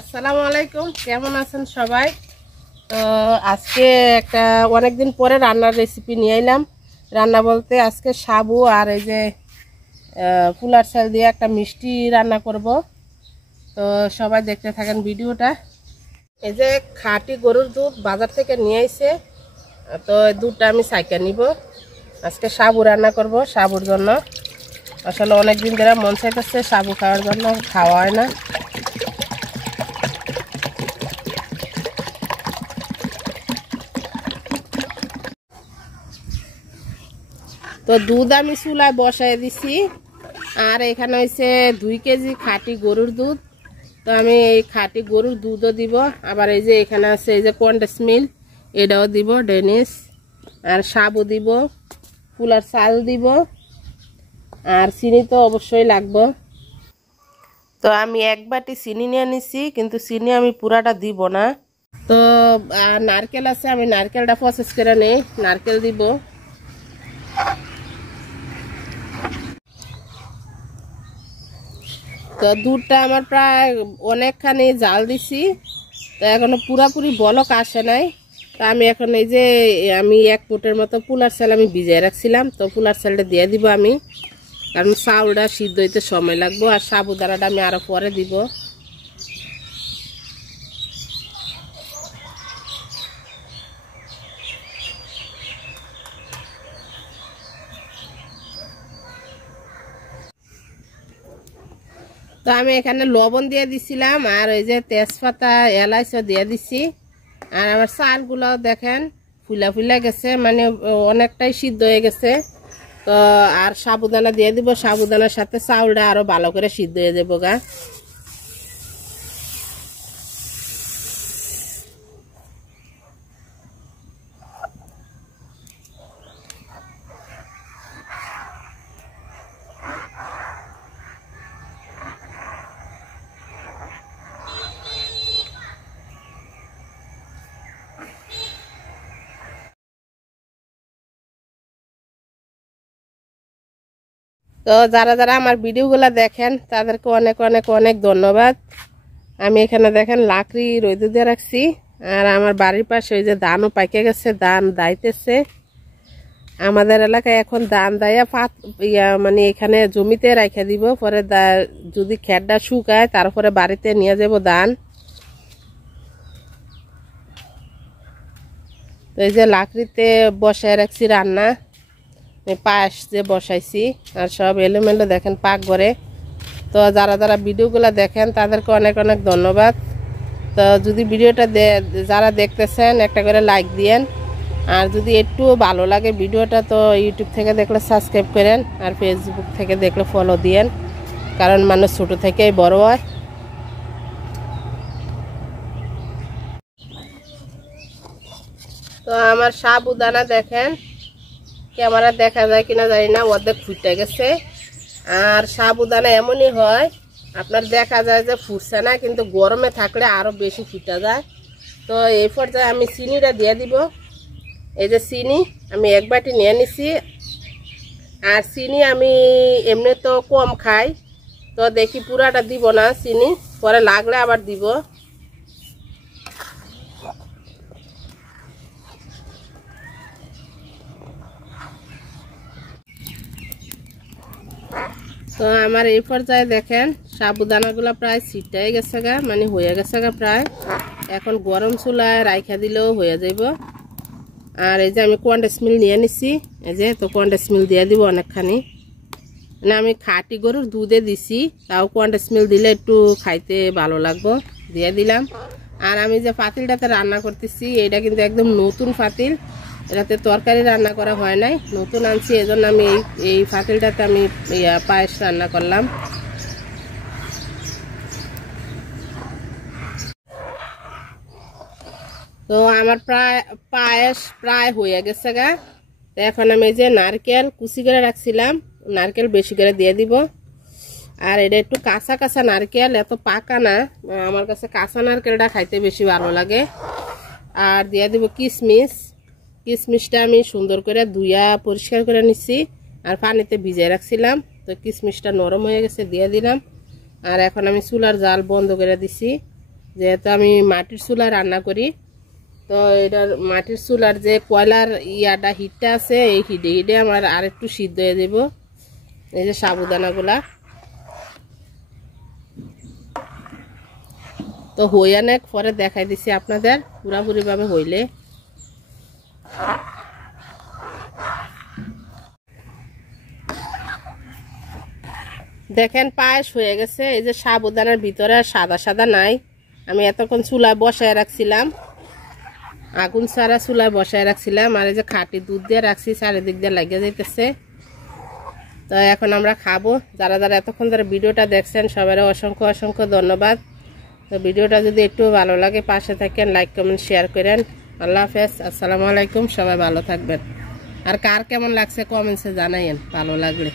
আসসালামু আলাইকুম, কেমন আছেন সবাই? তো আজকে একটা অনেকদিন পরে রান্নার রেসিপি নিয়ে এলাম। রান্না বলতে আজকে সাবু আর এই যে পুলার চাল দিয়ে একটা মিষ্টি রান্না করব। তো সবাই দেখতে থাকেন ভিডিওটা। এই যে খাঁটি গরুর দুধ বাজার থেকে নিয়ে আইছে, তো দুধটা আমি ছাইকা নিব। আজকে সাবু রান্না করব। সাবুর জন্য আসলে অনেকদিন ধরে মন চাইতেছে সাবু খাওয়ার জন্য, খাওয়া হয় না। তো দুধ আমি চুলায় বসাই দিছি, আর এখানে হয়েছে 2 কেজি খাঁটি গরুর দুধ। তো আমি এই খাঁটি গরুর দুধও দিব, আবার এই যে এখানে আছে এই যে কন্ডেন্স মিল্ক, এটাও দিব, ডেনিশ, আর সাবু দিব, পুলার চাল দিব, আর চিনি তো অবশ্যই লাগবে। তো আমি 1 বাটি চিনি নিয়ে নিছি, কিন্তু চিনি আমি পুরাটা দিব না। তো নারকেল আছে, আমি নারকেলটা প্রসেস করে নেই, নারকেল দিব। তো দুধটা আমার প্রায় অনেকখানি জাল দিছি, তো এখনো পুরাপুরি বলক আসে নাই। তো আমি এখন এই যে আমি 1 ফুটের মতো পুলার চাল আমি ভিজিয়ে রাখছিলাম, তো পুলার চালটা দিয়ে দিব আমি, কারণ চাউলটা সিদ্ধ হইতে সময় লাগবে। আর সাবুদানাটা আমি আরো পরে দিব। তো আমি এখানে লবণ দিয়ে দিছিলাম, আর ওই যে তেজপাতা এলাচও দিয়ে দিছি। আর আমার চালগুলোও দেখেন ফুলা ফুলা গেছে, মানে অনেকটাই সিদ্ধ হয়ে গেছে। তো আর সাবুদানা দিয়ে দিব, সাবুদানার সাথে চাউলটা আরো ভালো করে সিদ্ধ হয়ে যাবো গা। তো যারা যারা আমার ভিডিওগুলো দেখেন তাদেরকে অনেক অনেক অনেক ধন্যবাদ। আমি এখানে দেখেন লাকড়ি রোদে দিয়ে রাখছি, আর আমার বাড়ির পাশে ওই যে ধানও পাইকে গেছে, ধান দাইতেছে। আমাদের এলাকায় এখন ধান দাইয়া মানে এখানে জমিতে রাখা দিব, পরে যদি খেটটা শুকায় তারপরে বাড়িতে নিয়ে যাব ধান। তো এই যে লাকড়িতে বসায় রাখছি রান্না, পাশ যে বসাইছি, আর সব এলোমেলো দেখেন পাক করে। তো যারা যারা ভিডিওগুলো দেখেন তাদেরকে অনেক অনেক ধন্যবাদ। তো যদি ভিডিওটা যারা দেখতেছেন একটা করে লাইক দিয়েন, আর যদি একটু ভালো লাগে ভিডিওটা তো ইউটিউব থেকে দেখলে সাবস্ক্রাইব করেন, আর ফেসবুক থেকে দেখলে ফলো দিয়েন, কারণ মানুষ ছোটো থেকেই বড় হয়। তো আমার সাবুদানা দেখেন, ক্যামেরা দেখা যায় কিনা জানি না, অর্ধেক ফুটে গেছে। আর সাবুদানা এমনই হয়, আপনার দেখা যায় যে ফুটছে না, কিন্তু গরমে থাকলে আরো বেশি ফুটে যায়। তো এই পর্যায়ে আমি চিনিটা দিয়ে দিব। এই যে চিনি আমি 1 বাটি নিয়ে নিছি, আর চিনি আমি এমনি তো কম খাই, তো দেখি পুরাটা দিব না চিনি, পরে লাগলে আবার দিব। তো আমার এই পর্যায়ে দেখেন সাবুদানাগুলো প্রায় ছিটাই গেছে গা, মানে হয়ে গেছে গা প্রায়। এখন গরম চুলায় রাইখা দিলেও হয়ে যাইব। আর এই যে আমি কন্ডেন্স মিল্ক নিয়ে নিছি, এই যে তো কন্ডেন্স মিল্ক দিয়ে দিব অনেকখানি, মানে আমি খাঁটি গরুর দুধে দিছি, তাও কন্ডেন্স মিল্ক দিলে একটু খাইতে ভালো লাগবে, দিয়ে দিলাম। আর আমি যে পাতিলটাতে রান্না করতেছি এটা কিন্তু একদম নতুন পাতিল, এটাতে তরকারি রান্না করা হয় নাই, নতুন আনছি, এজন্য আমি এই পাতিলটাতে আমি পায়েস রান্না করলাম। তো আমার পায়েস প্রায় হয়ে গেছে গা। তো এখন আমি যে নারকেল কুচি করে রাখছিলাম, নারকেল বেশি করে দিয়ে দিব। আর এটা একটু কাঁচা কাঁচা নারকেল, এত পাকা না, আমার কাছে কাঁচা নারকেলটা খাইতে বেশি ভালো লাগে। আর দিয়ে দিব কিশমিশ, কিশমিশটা আমি সুন্দর করে ধুইয়া পরিষ্কার করে নিচ্ছি, আর পানিতে ভিজিয়ে রাখছিলাম। তো কিশমিশটা নরম হয়ে গেছে, দিয়ে দিলাম। আর এখন আমি চুলার জাল বন্ধ করে দিছি। যেহেতু আমি মাটির চুলায় রান্না করি, তো এটার মাটির চুলার যে কয়লার ইয়াটা হিটটা আছে, এই হিটে আমার আর একটু সিদ্ধ হয়ে দেব। এই যে সাবুদানাগুলা তো হইয়া নেক, পরে দেখাই দিছি আপনাদের পুরাপুরি ভাবে হইলে। দেখেন পায়েস হয়ে গেছে। এই যে সাবুদানার ভিতরে সাদা সাদা নাই, আমি এতক্ষণ চুলায় বসায় রাখছিলাম, আগুন ছাড়া চুলায় বসায় রাখছিলাম, আর এই যে খাঁটি দুধ দিয়ে রাখছি, চারিদিক দিয়ে লাগিয়ে যাইতেছে। তো এখন আমরা খাবো। যারা যারা এতক্ষণ ধরে ভিডিওটা দেখছেন সবাই অসংখ্য অসংখ্য ধন্যবাদ। তো ভিডিওটা যদি একটু ভালো লাগে পাশে থাকেন, লাইক কমেন্ট শেয়ার করেন। আল্লাহ হাফেজ, আসসালামু আলাইকুম, সবাই ভালো থাকবেন। আর কার কেমন লাগছে কমেন্টসে জানাইয়েন ভালো লাগলে।